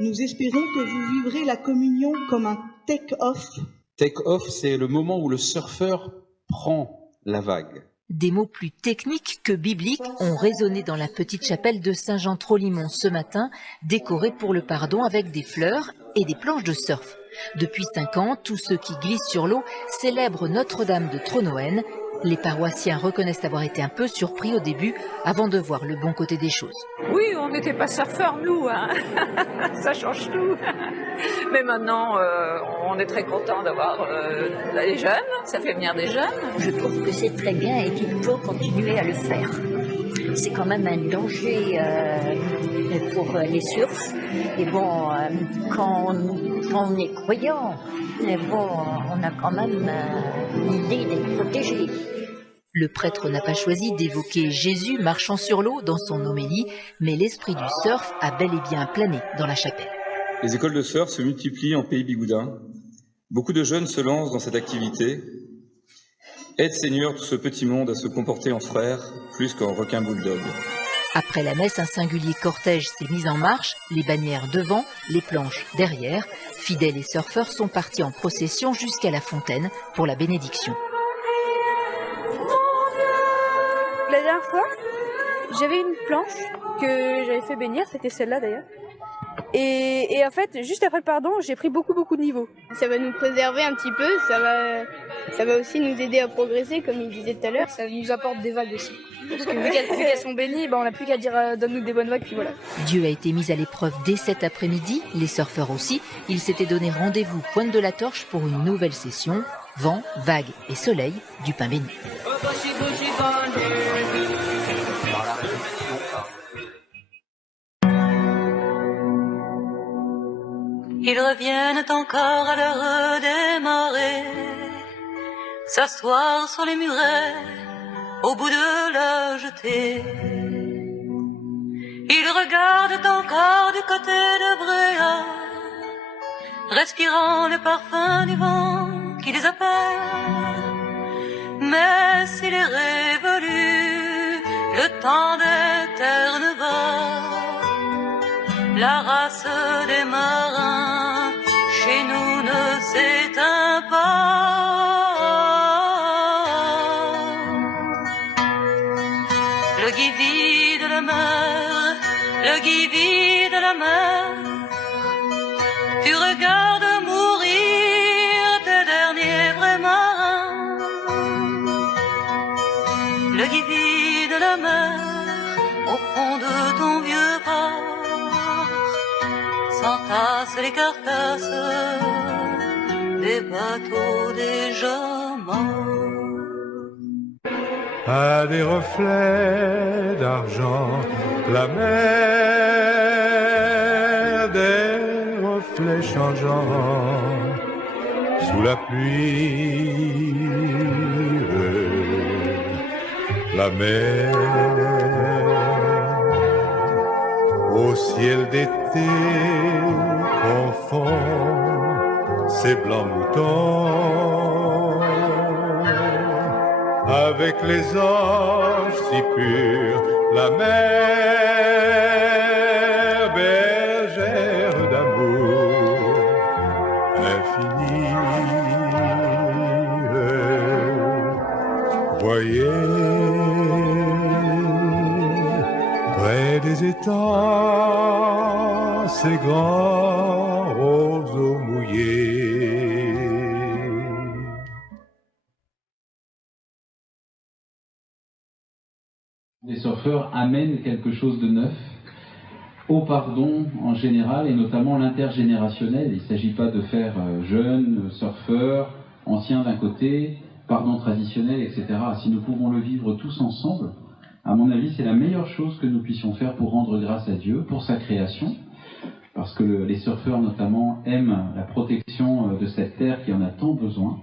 Nous espérons que vous vivrez la communion comme un take-off. Take-off, c'est le moment où le surfeur prend la vague. Des mots plus techniques que bibliques ont résonné dans la petite chapelle de Saint-Jean-Trolimont ce matin, décorée pour le pardon avec des fleurs et des planches de surf. Depuis 5 ans, tous ceux qui glissent sur l'eau célèbrent Notre-Dame de Tronoën. Les paroissiens reconnaissent avoir été un peu surpris au début avant de voir le bon côté des choses. Oui, on n'était pas surfeurs, nous, hein. Ça change tout. Mais maintenant, on est très content d'avoir les jeunes, ça fait venir des jeunes. Je trouve que c'est très bien et qu'il faut continuer à le faire. C'est quand même un danger pour les surfs. Et bon, quand on est croyant, bon, on a quand même l'idée d'être protégé. Le prêtre n'a pas choisi d'évoquer Jésus marchant sur l'eau dans son homélie, mais l'esprit du surf a bel et bien plané dans la chapelle. Les écoles de surf se multiplient en pays bigoudin. Beaucoup de jeunes se lancent dans cette activité. Aide Seigneur tout ce petit monde à se comporter en frères, plus qu'en requin bulldog. Après la messe, un singulier cortège s'est mis en marche, les bannières devant, les planches derrière. Fidèles et surfeurs sont partis en procession jusqu'à la fontaine pour la bénédiction. La dernière fois, j'avais une planche que j'avais fait bénir, c'était celle-là d'ailleurs. Et en fait, juste après le pardon, j'ai pris beaucoup de niveaux. Ça va nous préserver un petit peu, ça va aussi nous aider à progresser, comme il disait tout à l'heure. Ça nous apporte des vagues aussi. Parce que vu qu'elles sont bénies, on n'a plus qu'à dire donne-nous des bonnes vagues, puis voilà. Dieu a été mis à l'épreuve dès cet après-midi, les surfeurs aussi. Ils s'étaient donné rendez-vous pointe de la torche pour une nouvelle session. Vent, vagues et soleil, du pain béni. Ils reviennent encore à l'heure des marées, s'asseoir sur les murets au bout de la jetée. Ils regardent encore du côté de Bréa, respirant le parfum du vent qui les appelle. Mais s'il est révolu le temps des ternes bas, la race des marins chez nous ne s'éteint pas. Le Guivi de la mer, le Guivi de la mer, tu regardes mourir tes derniers vrais marins. Le Guivi de la mer, au fond de ton vieux port, s'entassent les carcasses des bateaux déjà morts. À des reflets d'argent, la mer, des reflets changeants sous la pluie. La mer au ciel d'été confond ces blancs moutons avec les anges si purs. La mer, bergère d'amour infini, voyez près des étangs ces grands roseaux mouillés. Les surfeurs amènent quelque chose de neuf au pardon en général et notamment l'intergénérationnel. Il ne s'agit pas de faire jeunes, surfeurs, anciens d'un côté, pardon traditionnel, etc. Si nous pouvons le vivre tous ensemble, à mon avis, c'est la meilleure chose que nous puissions faire pour rendre grâce à Dieu, pour sa création, parce que les surfeurs notamment aiment la protection de cette terre qui en a tant besoin.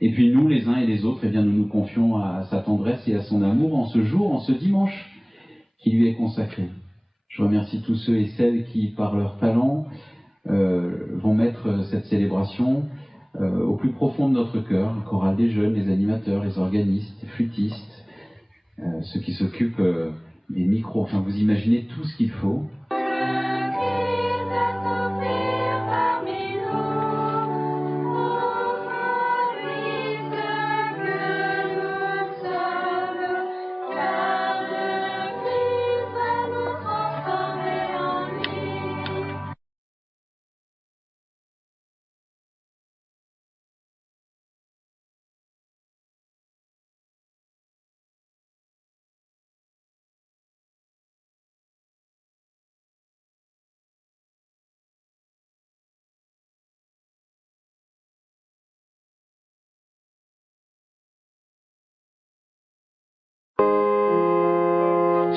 Et puis nous, les uns et les autres, eh bien, nous nous confions à sa tendresse et à son amour en ce jour, en ce dimanche qui lui est consacré. Je remercie tous ceux et celles qui, par leur talent, vont mettre cette célébration au plus profond de notre cœur, le choral des jeunes, les animateurs, les organistes, les flûtistes, ceux qui s'occupent des micros. Enfin, vous imaginez tout ce qu'il faut.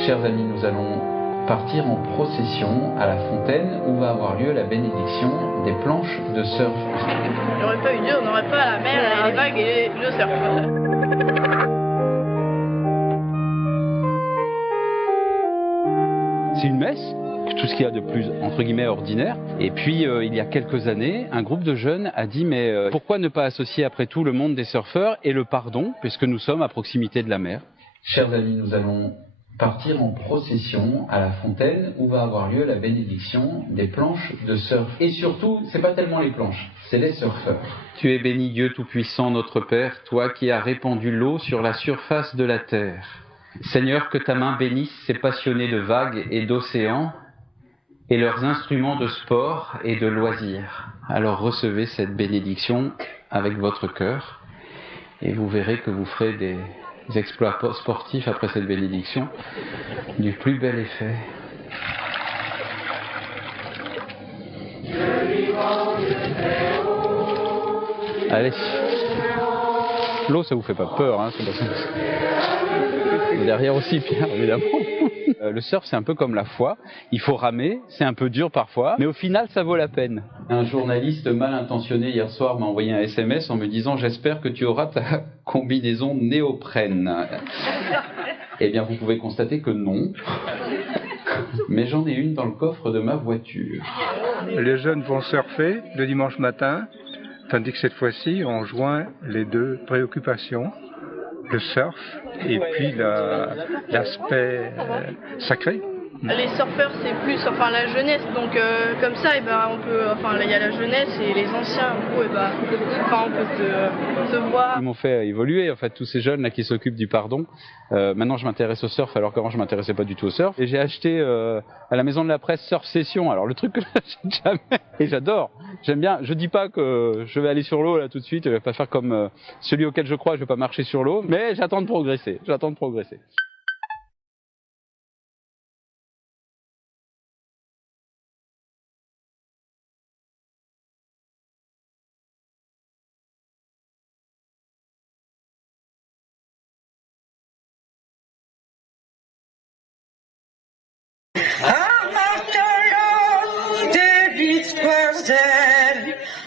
Chers amis, nous allons partir en procession à la fontaine où va avoir lieu la bénédiction des planches de surf. Il n'y aurait pas eu Dieu, on n'aurait pas la mer, les vagues et le surf. C'est une messe, tout ce qu'il y a de plus, entre guillemets, ordinaire. Et puis, il y a quelques années, un groupe de jeunes a dit, mais pourquoi ne pas associer après tout le monde des surfeurs et le pardon, puisque nous sommes à proximité de la mer. Chers amis, nous allons partir en procession à la fontaine où va avoir lieu la bénédiction des planches de surf. Et surtout, c'est pas tellement les planches, c'est les surfeurs. Tu es béni Dieu Tout-Puissant, notre Père, toi qui as répandu l'eau sur la surface de la terre. Seigneur, que ta main bénisse ces passionnés de vagues et d'océans et leurs instruments de sport et de loisirs. Alors recevez cette bénédiction avec votre cœur et vous verrez que vous ferez des exploits sportifs après cette bénédiction du plus bel effet. Allez, l'eau ça vous fait pas peur, hein, c'est pas ça. Derrière aussi Pierre, évidemment. Le surf c'est un peu comme la foi, il faut ramer, c'est un peu dur parfois, mais au final ça vaut la peine. Un journaliste mal intentionné hier soir m'a envoyé un SMS en me disant « J'espère que tu auras ta combinaison néoprène ». Eh bien vous pouvez constater que non, mais j'en ai une dans le coffre de ma voiture. Les jeunes vont surfer le dimanche matin, tandis que cette fois-ci on joint les deux préoccupations. Le surf et puis l'aspect sacré. Les surfeurs c'est plus la jeunesse, donc comme ça on peut, il y a la jeunesse et les anciens, en gros, on peut se voir. Ils m'ont fait évoluer en fait tous ces jeunes là qui s'occupent du pardon. Maintenant je m'intéresse au surf alors qu'avant je m'intéressais pas du tout au surf. Et j'ai acheté à la maison de la presse Surf Session. Alors le truc que j'achète jamais et j'adore. J'aime bien. Je dis pas que je vais aller sur l'eau là tout de suite. Je vais pas faire comme celui auquel je crois. Je vais pas marcher sur l'eau. Mais j'attends de progresser. J'attends de progresser.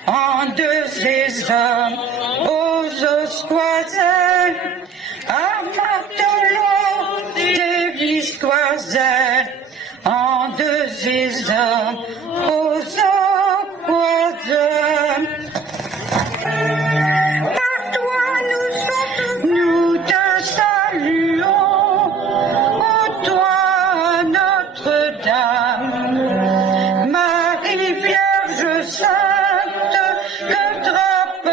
En deux saisons, aux Osquoiselles, à Martelot, des Bisquoiselles, en deux saisons, aux Osquoiselles. Par toi nous te saluons, ô toi Notre-Dame, Marie Vierge Sainte, que drape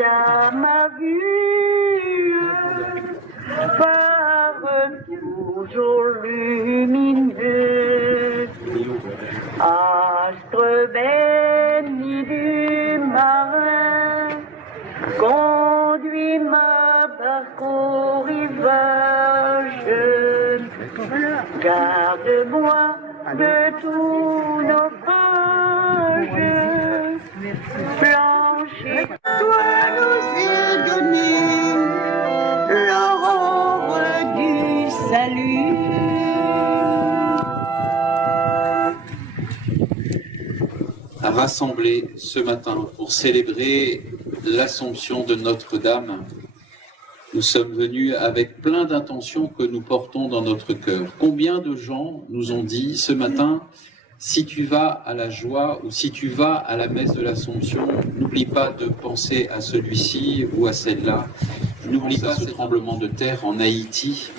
âmes à vue par toujours lumineux, astre béni du marin, conduis ma barque au rivage, garde-moi de tout naufrage. Blanchis, toi nous est donné l'aurore du salut. Rassemblés ce matin pour célébrer l'Assomption de Notre-Dame, nous sommes venus avec plein d'intentions que nous portons dans notre cœur. Combien de gens nous ont dit ce matin: si tu vas à la joie ou si tu vas à la messe de l'Assomption, n'oublie pas de penser à celui-ci ou à celle-là. N'oublie pas ce tremblement de terre en Haïti.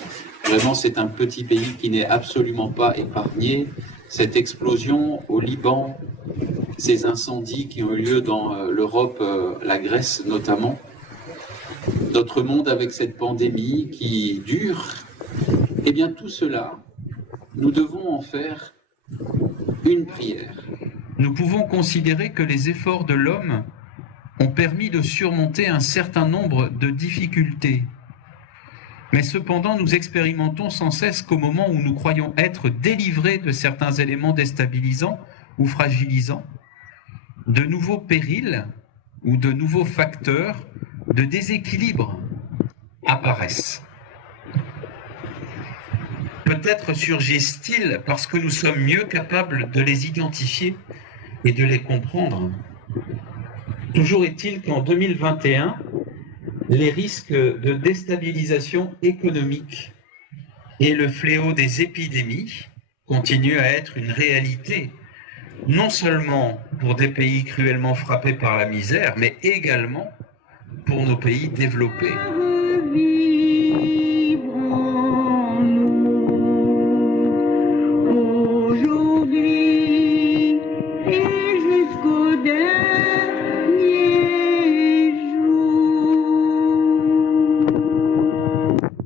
Vraiment, c'est un petit pays qui n'est absolument pas épargné. Cette explosion au Liban, ces incendies qui ont eu lieu dans l'Europe, la Grèce notamment. Notre monde avec cette pandémie qui dure. Eh bien, tout cela, nous devons en faire une prière. Nous pouvons considérer que les efforts de l'homme ont permis de surmonter un certain nombre de difficultés. Mais cependant, nous expérimentons sans cesse qu'au moment où nous croyons être délivrés de certains éléments déstabilisants ou fragilisants, de nouveaux périls ou de nouveaux facteurs de déséquilibre apparaissent. Peut-être surgissent-ils parce que nous sommes mieux capables de les identifier et de les comprendre. Toujours est-il qu'en 2021, les risques de déstabilisation économique et le fléau des épidémies continuent à être une réalité, non seulement pour des pays cruellement frappés par la misère, mais également pour nos pays développés.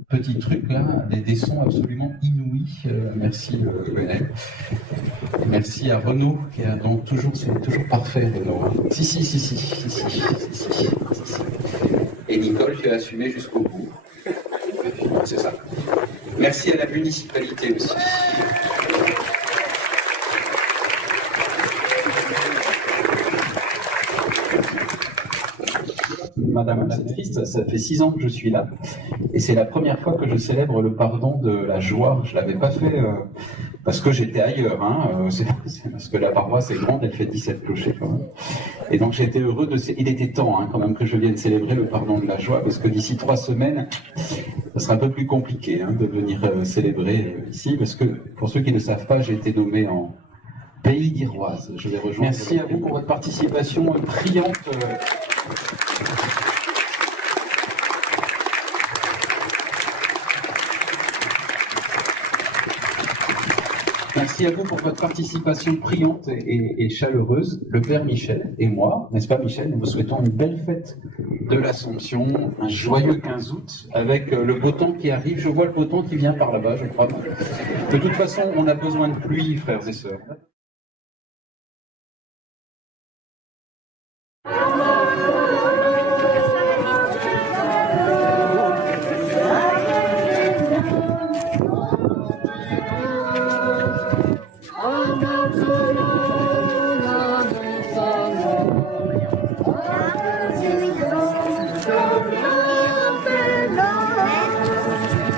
Petit truc là, des sons absolument inouïs. Merci Lionel. Merci à Renaud qui a donc toujours, c'est toujours parfait Renaud. Si. Et Nicole, tu as assumé jusqu'au bout. C'est ça. Merci à la municipalité aussi. Madame, c'est triste, ça fait 6 ans que je suis là et c'est la première fois que je célèbre le pardon de la joie. Je ne l'avais pas fait parce que j'étais ailleurs, c'est parce que la paroisse est grande, elle fait 17 clochers quand même. Et donc j'étais heureux de... Il était temps quand même que je vienne célébrer le pardon de la joie parce que d'ici 3 semaines, ça sera un peu plus compliqué de venir célébrer ici parce que pour ceux qui ne savent pas, j'ai été nommé en Pays d'Iroise. Je vais rejoindre. Merci à vous pour votre participation brillante. Merci à vous pour votre participation brillante et chaleureuse. Le Père Michel et moi, n'est-ce pas Michel, nous vous souhaitons une belle fête de l'Assomption, un joyeux 15 août, avec le beau temps qui arrive. Je vois le beau temps qui vient par là-bas, je crois. De toute façon, on a besoin de pluie, frères et sœurs.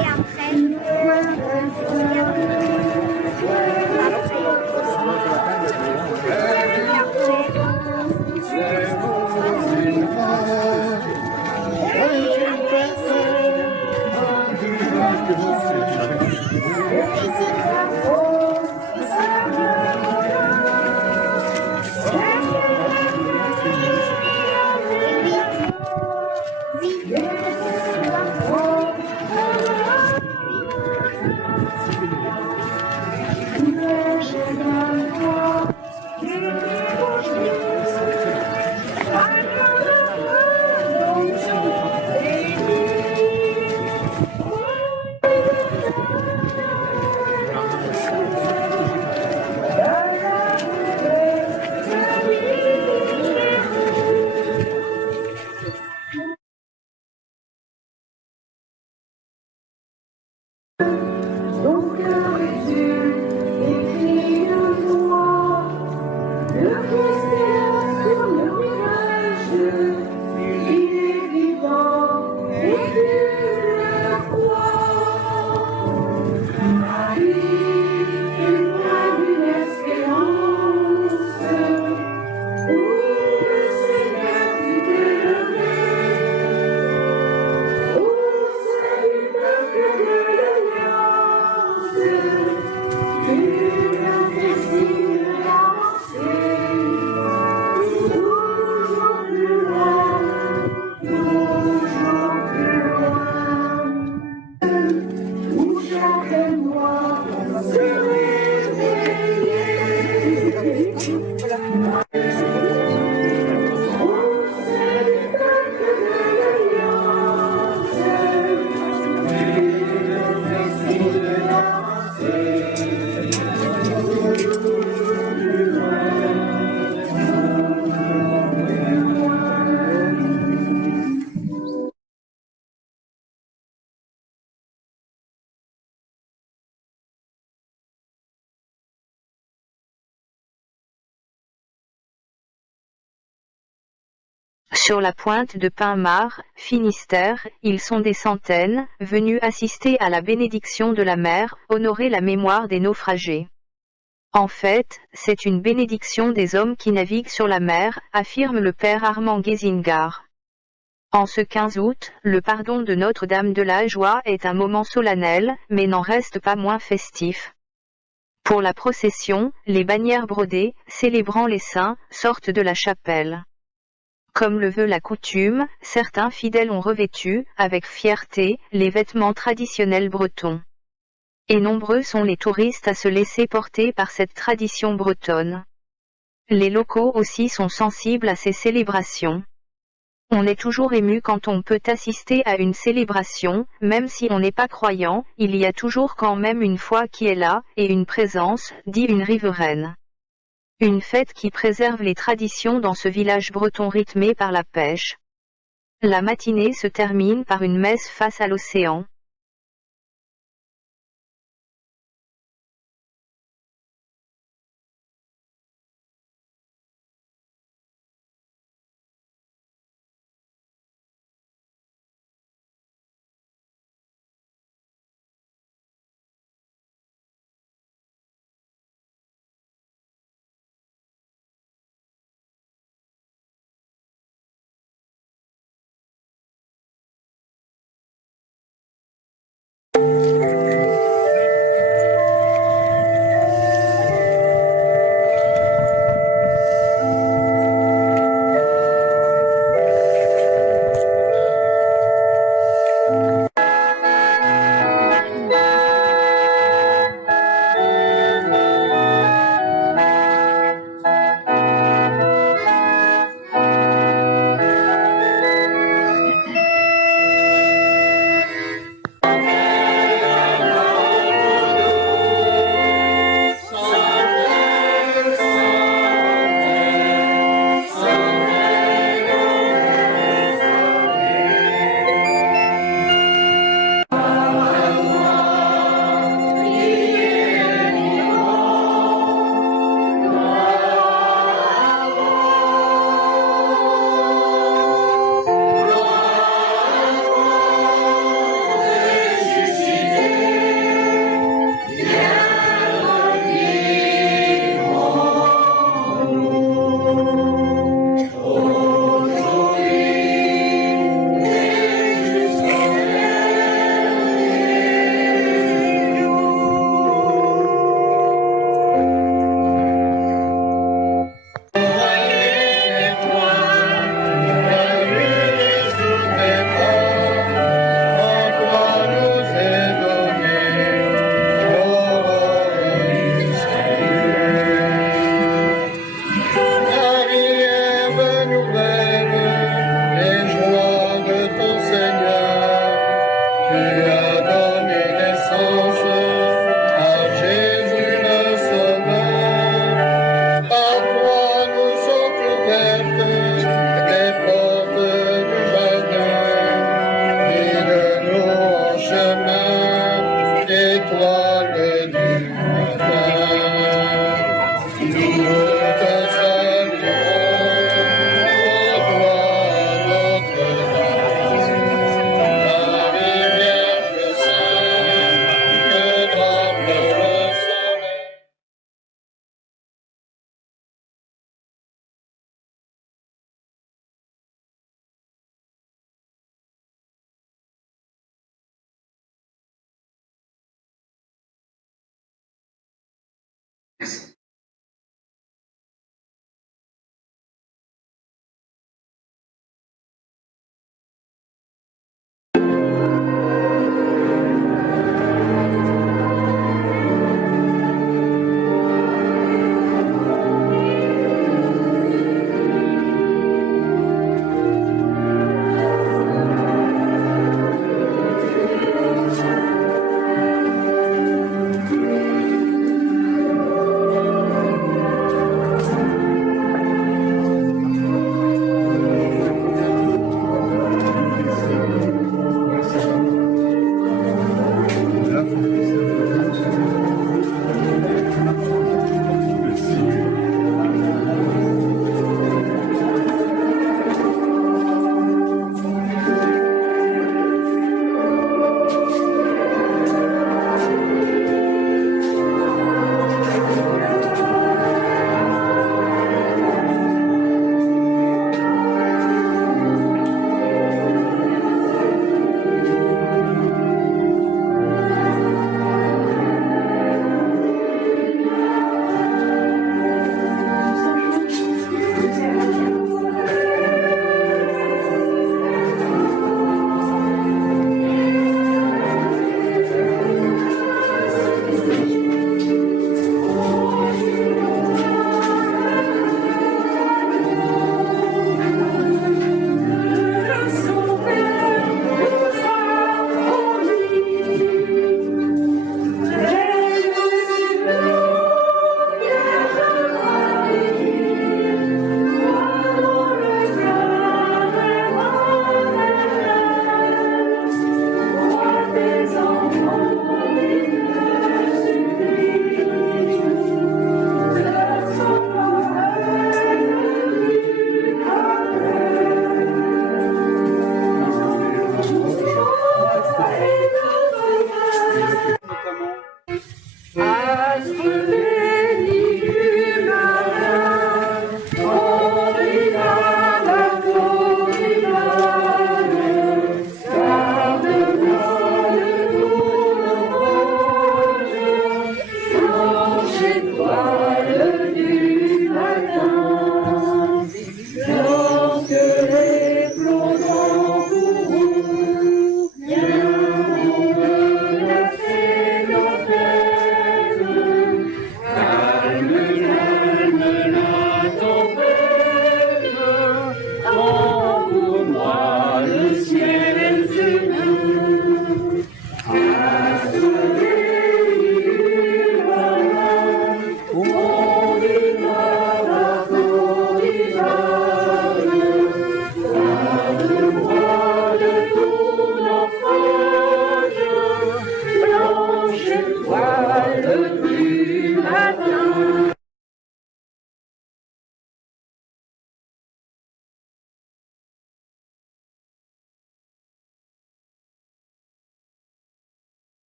Et après Ton cœur est dur et crie de joie. Le Christ est là sur le rivage. Il est vivant et tu le crois. Marie, témoin d'une espérance où le Seigneur fut élevé. Ô salut, peuple de l'Alliance, tu as fait signe d'avancée. Toujours plus loin, où chaque moi se réveiller. Ô salut, peuple de l'Alliance, tu as fait signe d'avancer. Sur la pointe de Pin-Mare, Finistère, ils sont des centaines, venus assister à la bénédiction de la mer, honorer la mémoire des naufragés. En fait, c'est une bénédiction des hommes qui naviguent sur la mer, affirme le père Armand Gézingar. En ce 15 août, le pardon de Notre-Dame de la Joie est un moment solennel, mais n'en reste pas moins festif. Pour la procession, les bannières brodées, célébrant les saints, sortent de la chapelle. Comme le veut la coutume, certains fidèles ont revêtu, avec fierté, les vêtements traditionnels bretons. Et nombreux sont les touristes à se laisser porter par cette tradition bretonne. Les locaux aussi sont sensibles à ces célébrations. On est toujours ému quand on peut assister à une célébration, même si on n'est pas croyant, il y a toujours quand même une foi qui est là, et une présence, dit une riveraine. Une fête qui préserve les traditions dans ce village breton rythmé par la pêche. La matinée se termine par une messe face à l'océan.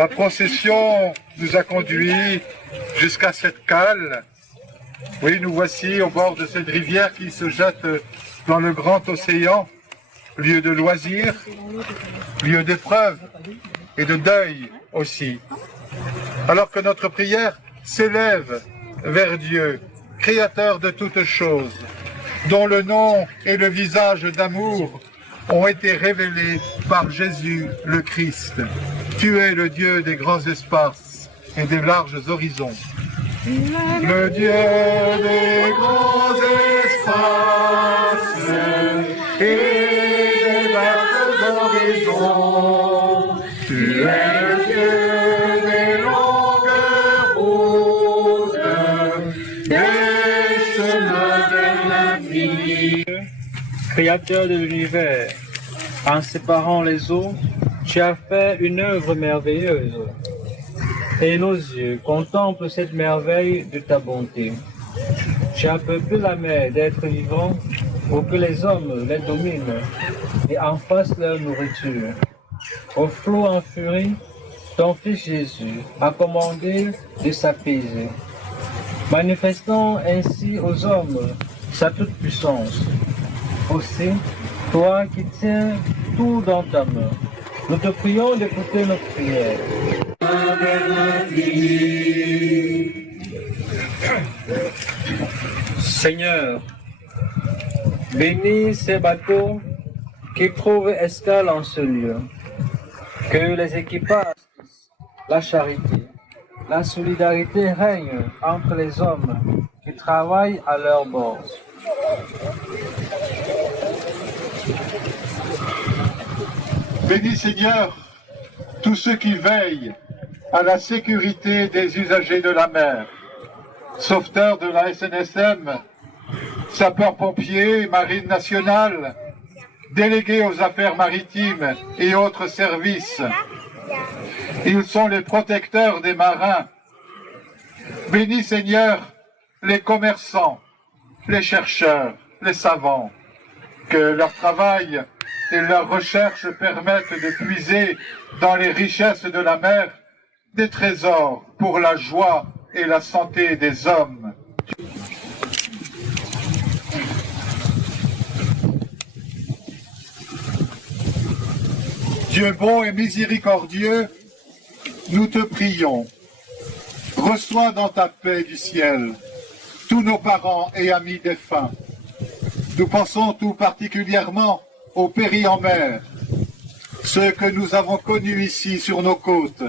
La procession nous a conduits jusqu'à cette cale. Oui, nous voici au bord de cette rivière qui se jette dans le grand océan. lieu de loisirs, lieu d'épreuve et de deuil aussi. Alors que notre prière s'élève vers Dieu, Créateur de toutes choses, dont le nom et le visage d'amour ont été révélés par Jésus le Christ. Tu es le Dieu des grands espaces et des larges horizons. Le Dieu des grands espaces et des larges horizons. Tu es le Dieu des longues routes, des chemins vers l'infini. Créateur de l'univers, en séparant les eaux, tu as fait une œuvre merveilleuse. Et nos yeux contemplent cette merveille de ta bonté. Tu as peuplé la mer d'êtres vivants pour que les hommes les dominent et en fassent leur nourriture. Au flot en furie, ton Fils Jésus a commandé de s'apaiser, manifestant ainsi aux hommes sa toute-puissance. Aussi, toi qui tiens tout dans ta main, nous te prions d'écouter notre prière. Seigneur, bénis ces bateaux qui trouvent escale en ce lieu. Que les équipages, la charité, la solidarité règnent entre les hommes qui travaillent à leur bord. Bénis Seigneur tous ceux qui veillent à la sécurité des usagers de la mer, sauveteurs de la SNSM, sapeurs-pompiers, marine nationale, délégués aux affaires maritimes et autres services. Ils sont les protecteurs des marins. Bénis Seigneur les commerçants, les chercheurs, les savants, que leur travail et leurs recherches permettent de puiser dans les richesses de la mer des trésors pour la joie et la santé des hommes. Dieu bon et miséricordieux, nous te prions. Reçois dans ta paix du ciel tous nos parents et amis défunts. Nous pensons tout particulièrement aux péris en mer, ceux que nous avons connus ici sur nos côtes.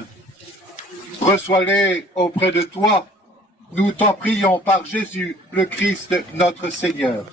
Reçois-les auprès de toi, nous t'en prions par Jésus le Christ notre Seigneur.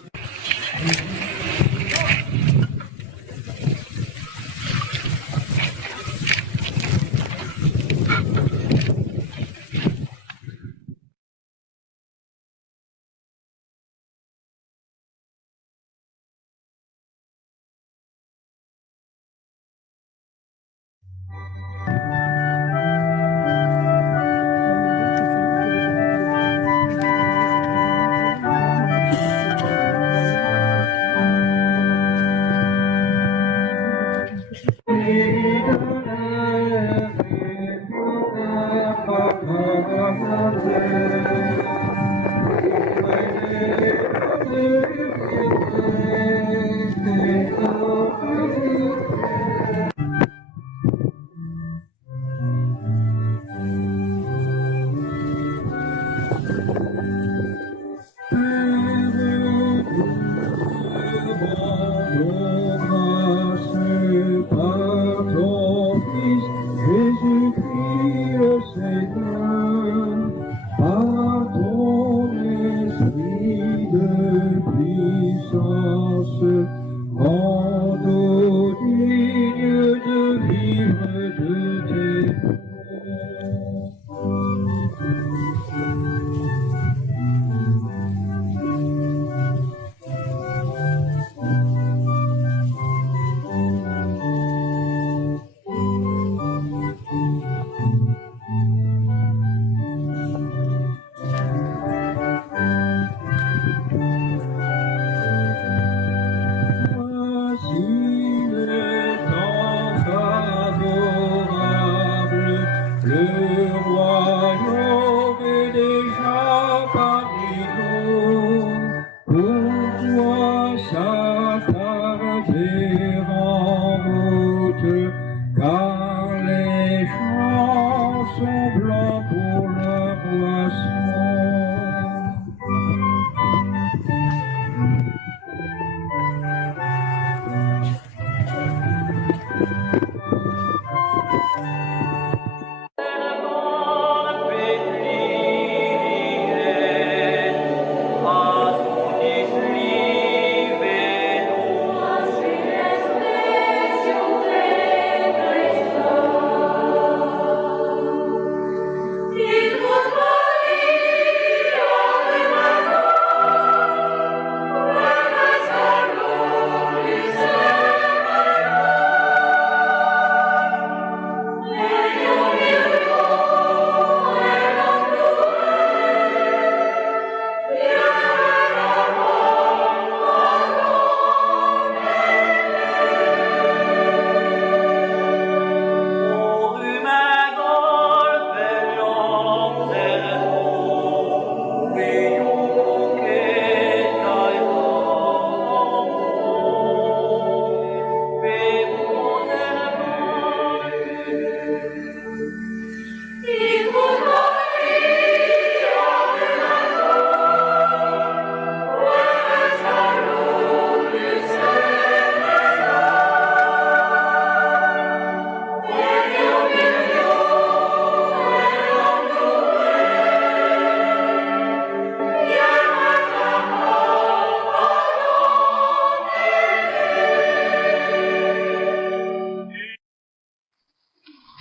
car les champs sont blancs pour leur moisson.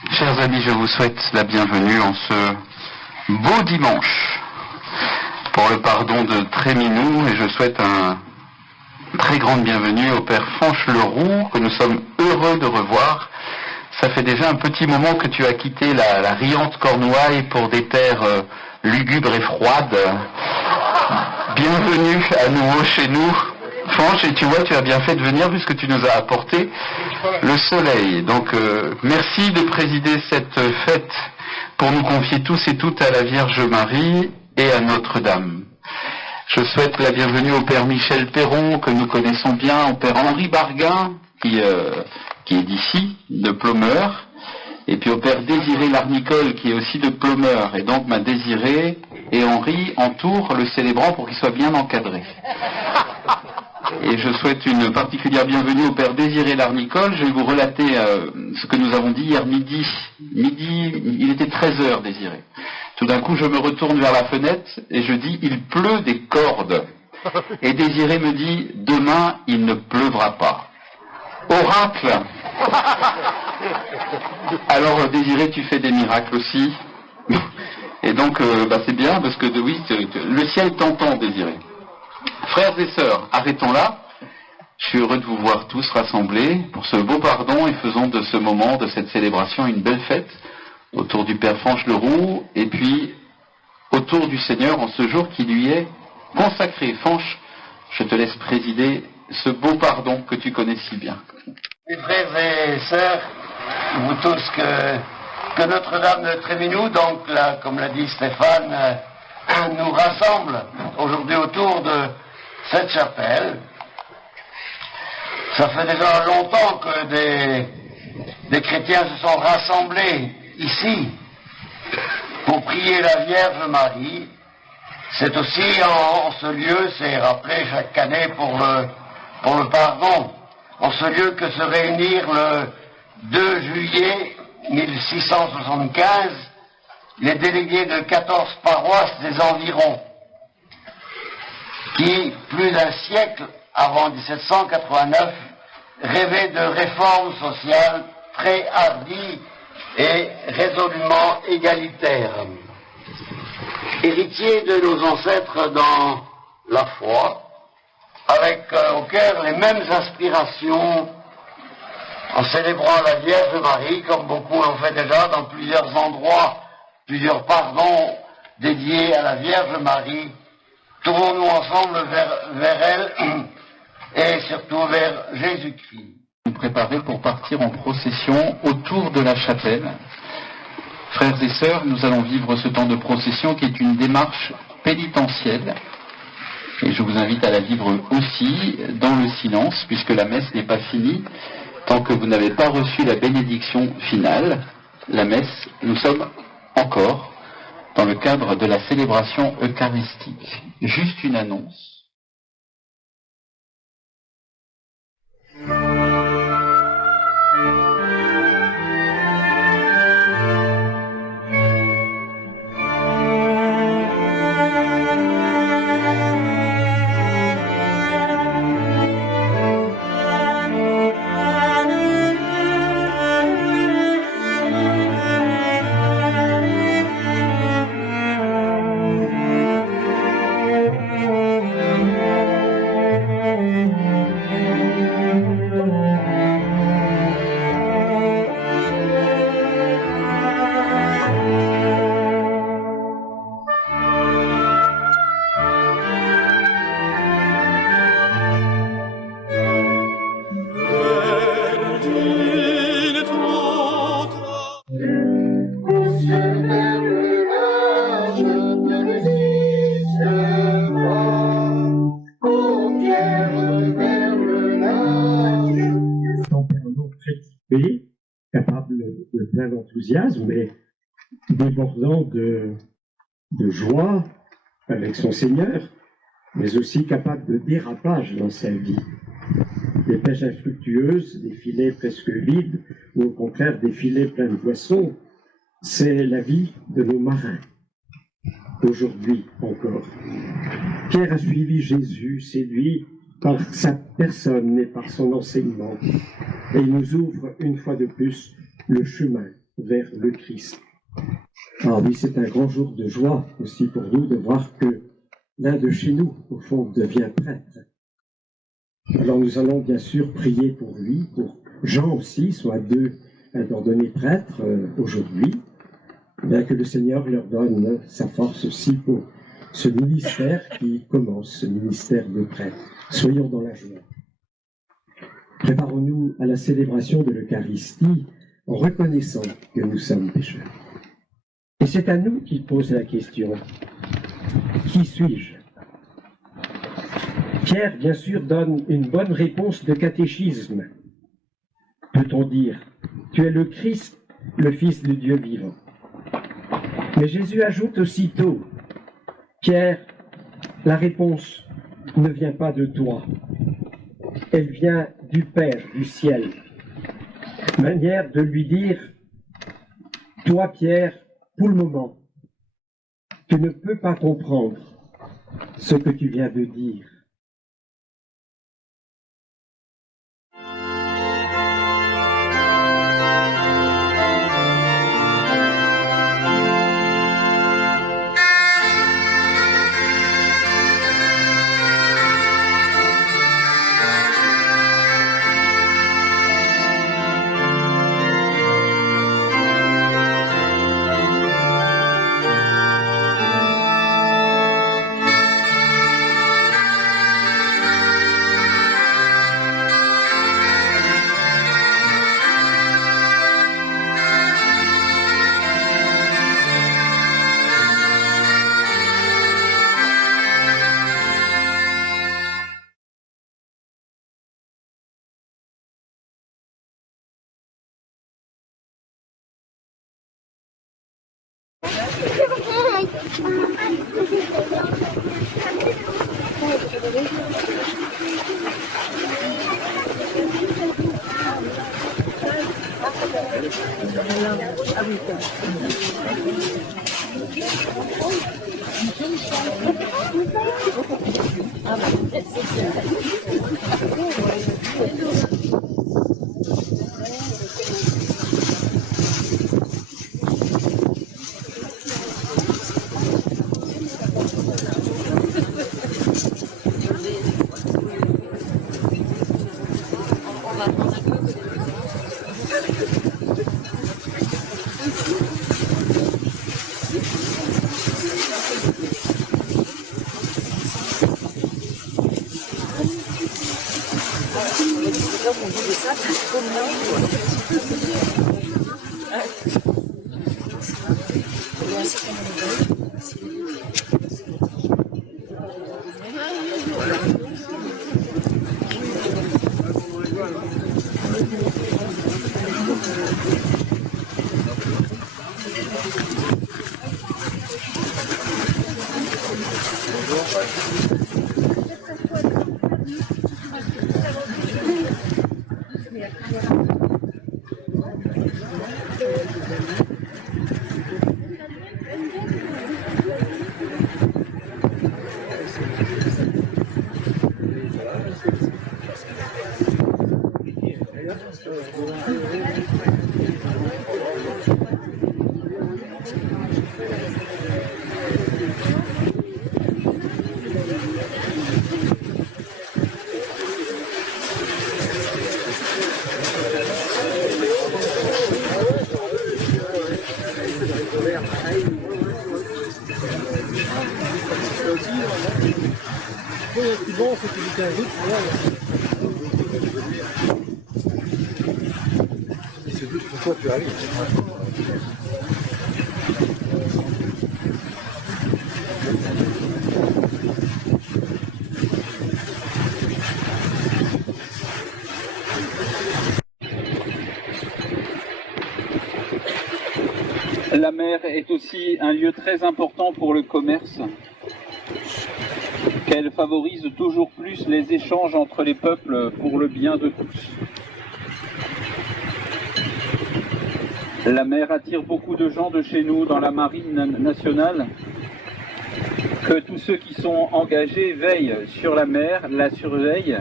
Chers amis, je vous souhaite la bienvenue en ce beau dimanche pour le pardon de Tréminou, et je souhaite une très grande bienvenue au Père Fanche-Leroux, que nous sommes heureux de revoir. Ça fait déjà un petit moment que tu as quitté la riante Cornouaille pour des terres lugubres et froides. Bienvenue à nouveau chez nous, Fanche, et tu vois, tu as bien fait de venir puisque tu nous as apporté le soleil. Donc merci de présider cette fête pour nous confier tous et toutes à la Vierge Marie et à Notre-Dame. Je souhaite la bienvenue au Père Michel Perron, que nous connaissons bien, au Père Henri Barguin, qui est d'ici, de Plomeur, et puis au Père Désiré Larnicole, qui est aussi de Plomeur. Et donc ma Désirée et Henri entourent le célébrant pour qu'il soit bien encadré. Et je souhaite une particulière bienvenue au Père Désiré Larnicole. Je vais vous relater ce que nous avons dit hier midi. Il était 13h, Désiré. Tout d'un coup, je me retourne vers la fenêtre et je dis « Il pleut des cordes ». Et Désiré me dit « Demain, il ne pleuvra pas ». Oracle. Alors, Désiré, tu fais des miracles aussi. Et donc, c'est bien parce que oui, le ciel t'entend, Désiré. Frères et sœurs, arrêtons là. Je suis heureux de vous voir tous rassemblés pour ce beau pardon, et faisons de ce moment, de cette célébration, une belle fête autour du Père Fanche-Leroux et puis autour du Seigneur en ce jour qui lui est consacré. Fanche, je te laisse présider ce beau pardon que tu connais si bien. Mes frères et sœurs, vous tous, que Notre-Dame de Tréminou, donc là, comme l'a dit Stéphane, nous rassemble aujourd'hui autour de cette chapelle. Ça fait déjà longtemps que des chrétiens se sont rassemblés ici pour prier la Vierge Marie. C'est aussi en ce lieu, c'est rappelé chaque année pour le pardon, en ce lieu que se réunirent le 2 juillet 1675 les délégués de 14 paroisses des environs, qui, plus d'un siècle avant 1789, rêvaient de réformes sociales très hardies et résolument égalitaires. Héritiers de nos ancêtres dans la foi, avec au cœur les mêmes aspirations, en célébrant la Vierge Marie, comme beaucoup l'ont fait déjà dans plusieurs endroits, plusieurs pardons dédiés à la Vierge Marie. Tournons-nous ensemble vers elle et surtout vers Jésus-Christ. Nous préparer pour partir en procession autour de la chapelle. Frères et sœurs, nous allons vivre ce temps de procession qui est une démarche pénitentielle. Et je vous invite à la vivre aussi dans le silence, puisque la messe n'est pas finie. tant que vous n'avez pas reçu la bénédiction finale, la messe, nous sommes encore dans le cadre de la célébration eucharistique. Juste une annonce. Capable de plein d'enthousiasme, mais débordant de joie avec son Seigneur, mais aussi capable de dérapage dans sa vie. Des pêches infructueuses, des filets presque vides, ou au contraire des filets pleins de poissons, c'est la vie de nos marins. Aujourd'hui encore. Pierre a suivi Jésus, séduit par sa personne et par son enseignement. Et il nous ouvre une fois de plus le chemin vers le Christ. Alors oui, c'est un grand jour de joie aussi pour nous de voir que l'un de chez nous, au fond, devient prêtre. Alors nous allons bien sûr prier pour lui, pour Jean aussi, soit deux ordonnés prêtres aujourd'hui, bien que le Seigneur leur donne sa force aussi pour ce ministère qui commence, ce ministère de prêtre. Soyons dans la joie. Préparons-nous à la célébration de l'Eucharistie en reconnaissant que nous sommes pécheurs. Et c'est à nous qu'il pose la question. Qui suis-je? Pierre, bien sûr, donne une bonne réponse de catéchisme. Peut-on dire, tu es le Christ, le Fils de Dieu vivant. Mais Jésus ajoute aussitôt, Pierre, la réponse ne vient pas de toi, elle vient du Père du ciel. Manière de lui dire, toi Pierre, pour le moment, tu ne peux pas comprendre ce que tu viens de dire. La mer est aussi un lieu très important pour le commerce, qu'elle favorise toujours plus les échanges entre les peuples pour le bien de tous. La mer attire beaucoup de gens de chez nous dans la marine nationale, que tous ceux qui sont engagés veillent sur la mer, la surveillent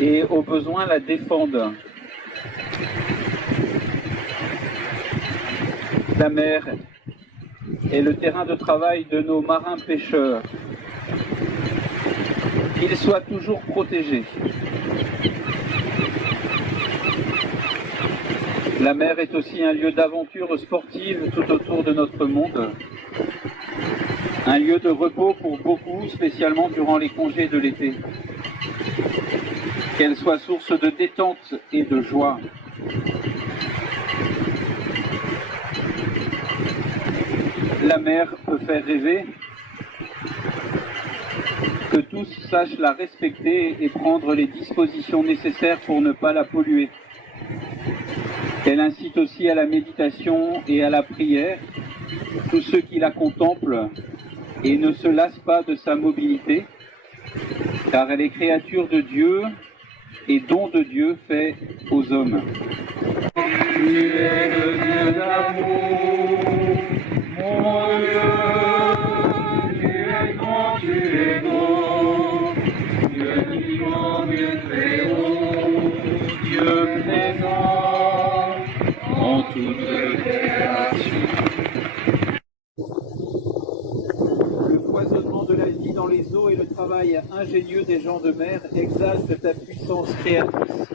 et au besoin la défendent. La mer est le terrain de travail de nos marins pêcheurs. Qu'ils soient toujours protégés. La mer est aussi un lieu d'aventure sportive tout autour de notre monde. Un lieu de repos pour beaucoup, spécialement durant les congés de l'été. Qu'elle soit source de détente et de joie. La mer peut faire rêver, que tous sachent la respecter et prendre les dispositions nécessaires pour ne pas la polluer. Elle incite aussi à la méditation et à la prière, tous ceux qui la contemplent et ne se lassent pas de sa mobilité, car elle est créature de Dieu et don de Dieu fait aux hommes. Tu es le Dieu d'amour, mon Dieu, tu es grand, tu es beau, Dieu vivant, Dieu très haut, Dieu présent en toute création. Le foisonnement de la vie dans les eaux et le travail ingénieux des gens de mer exaltent ta puissance créatrice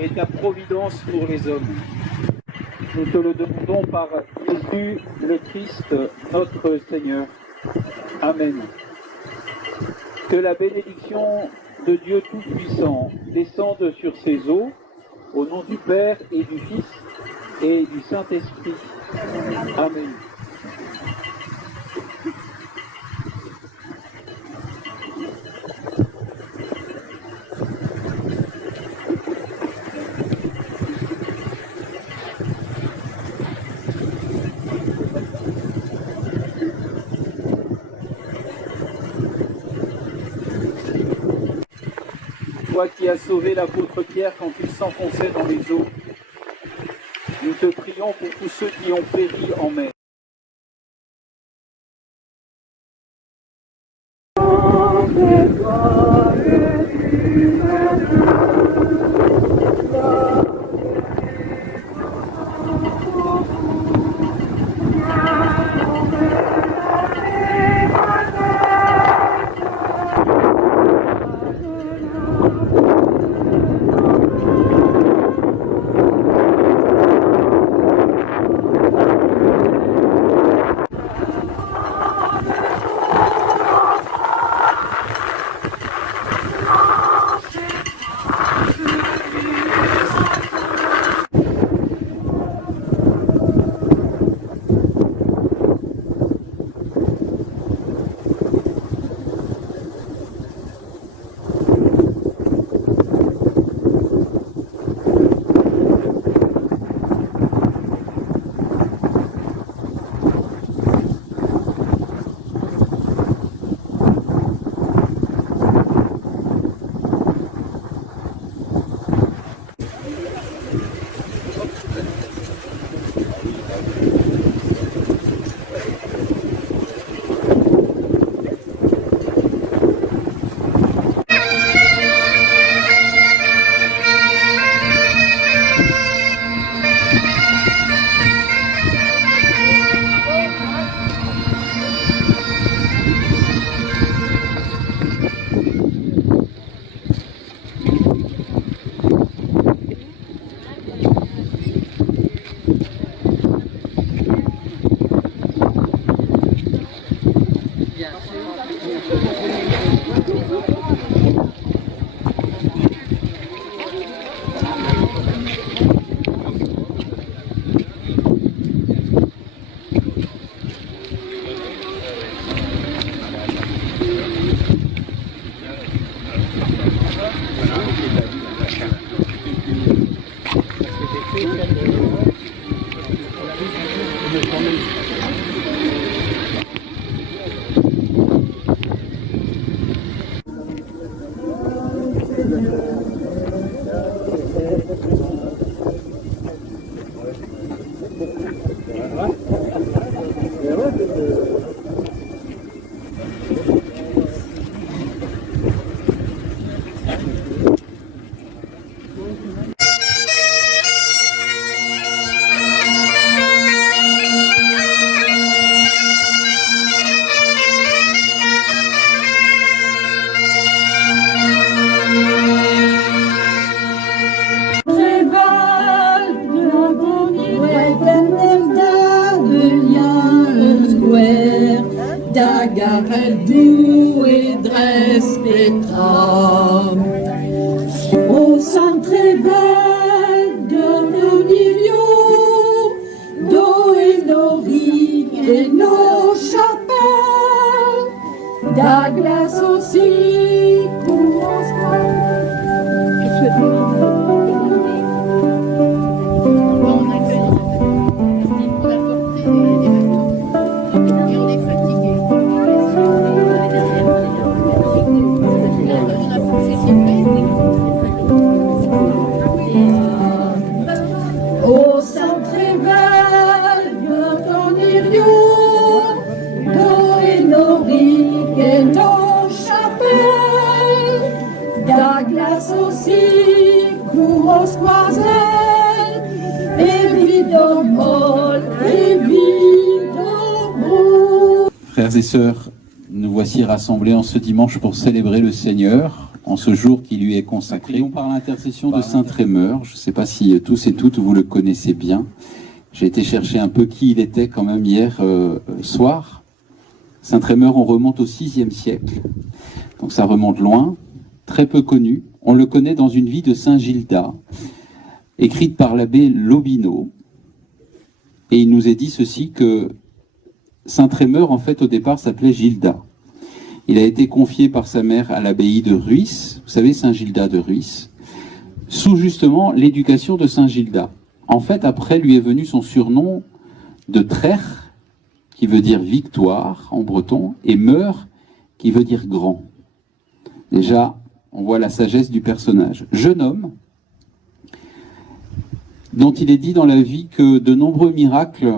et ta providence pour les hommes. Nous te le demandons par Jésus le Christ, notre Seigneur. Amen. Que la bénédiction de Dieu Tout-Puissant descende sur ces eaux, au nom du Père et du Fils et du Saint-Esprit. Amen. Toi qui as sauvé l'apôtre Pierre quand il s'enfonçait dans les eaux, nous te prions pour tous ceux qui ont péri en mer. Garadou et dresse Petra. Au centre de Nonirio, d'eau et nos rives et nos chapelles, la glace aussi, au centre d'eau et nos rives et nos chapelles, la glace aussi, cours croiselles, et vidomol, et vidomol. Frères et sœurs, nous voici rassemblés en ce dimanche pour célébrer le Seigneur, en ce jour qui lui est consacré. Prions par l'intercession de Saint Trémeur. Je ne sais pas si tous et toutes vous le connaissez bien. J'ai été chercher un peu qui il était quand même hier soir. Saint Trémeur, on remonte au VIe siècle. Donc ça remonte loin, très peu connu. On le connaît dans une vie de Saint Gilda, écrite par l'abbé Lobino. Et il nous est dit ceci, que Saint Trémeur, en fait, au départ, s'appelait Gilda. Il a été confié par sa mère à l'abbaye de Ruisse, vous savez, Saint Gilda de Ruisse, sous justement l'éducation de Saint Gilda. En fait, après, lui est venu son surnom de Trèr, qui veut dire victoire en breton, et Meur, qui veut dire grand. Déjà, on voit la sagesse du personnage. Jeune homme, dont il est dit dans la vie que de nombreux miracles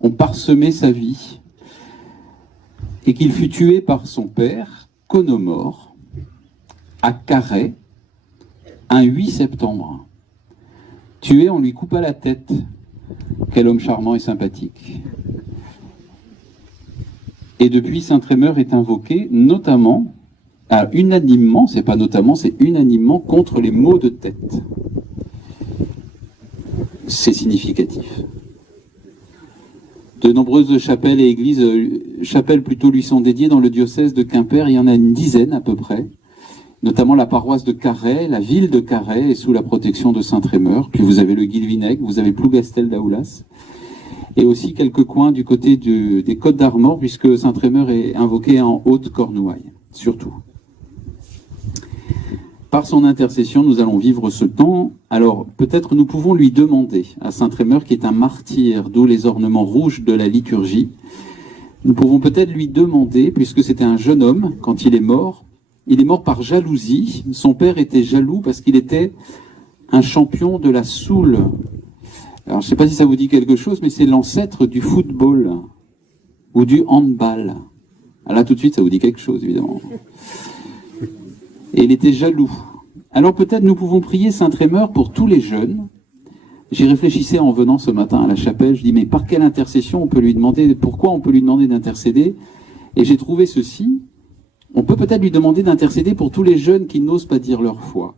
ont parsemé sa vie, et qu'il fut tué par son père, Conomore, à Carhaix, un 8 septembre. Tué, on lui coupa la tête. Quel homme charmant et sympathique. Et depuis, Saint Trémeur est invoqué, notamment, unanimement, c'est pas notamment, c'est unanimement contre les maux de tête. C'est significatif. De nombreuses chapelles et églises, chapelles plutôt, lui sont dédiées dans le diocèse de Quimper. Il y en a une dizaine à peu près, notamment la paroisse de Carhaix. La ville de Carhaix est sous la protection de Saint Trémeur. Puis vous avez le Guilvinec, vous avez Plougastel d'Aoulas, et aussi quelques coins du côté des Côtes d'Armor, puisque Saint Trémeur est invoqué en Haute-Cornouaille, surtout. Par son intercession, nous allons vivre ce temps. Alors, peut-être nous pouvons lui demander à Saint Trémeur, qui est un martyr, d'où les ornements rouges de la liturgie, nous pouvons peut-être lui demander, puisque c'était un jeune homme, quand il est mort par jalousie. Son père était jaloux parce qu'il était un champion de la soule. Alors, je ne sais pas si ça vous dit quelque chose, mais c'est l'ancêtre du football ou du handball. Alors là, tout de suite, ça vous dit quelque chose, évidemment. Et il était jaloux. Alors peut-être nous pouvons prier Saint Trémeur pour tous les jeunes. J'y réfléchissais en venant ce matin à la chapelle. Je dis, mais par quelle intercession on peut lui demander, pourquoi on peut lui demander d'intercéder? Et j'ai trouvé ceci. On peut peut-être lui demander d'intercéder pour tous les jeunes qui n'osent pas dire leur foi.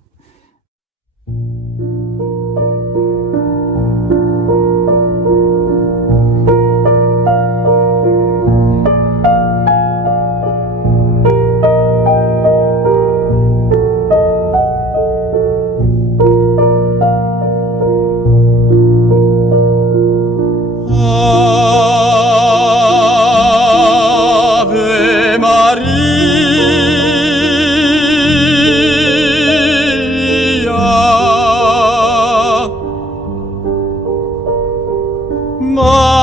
Ma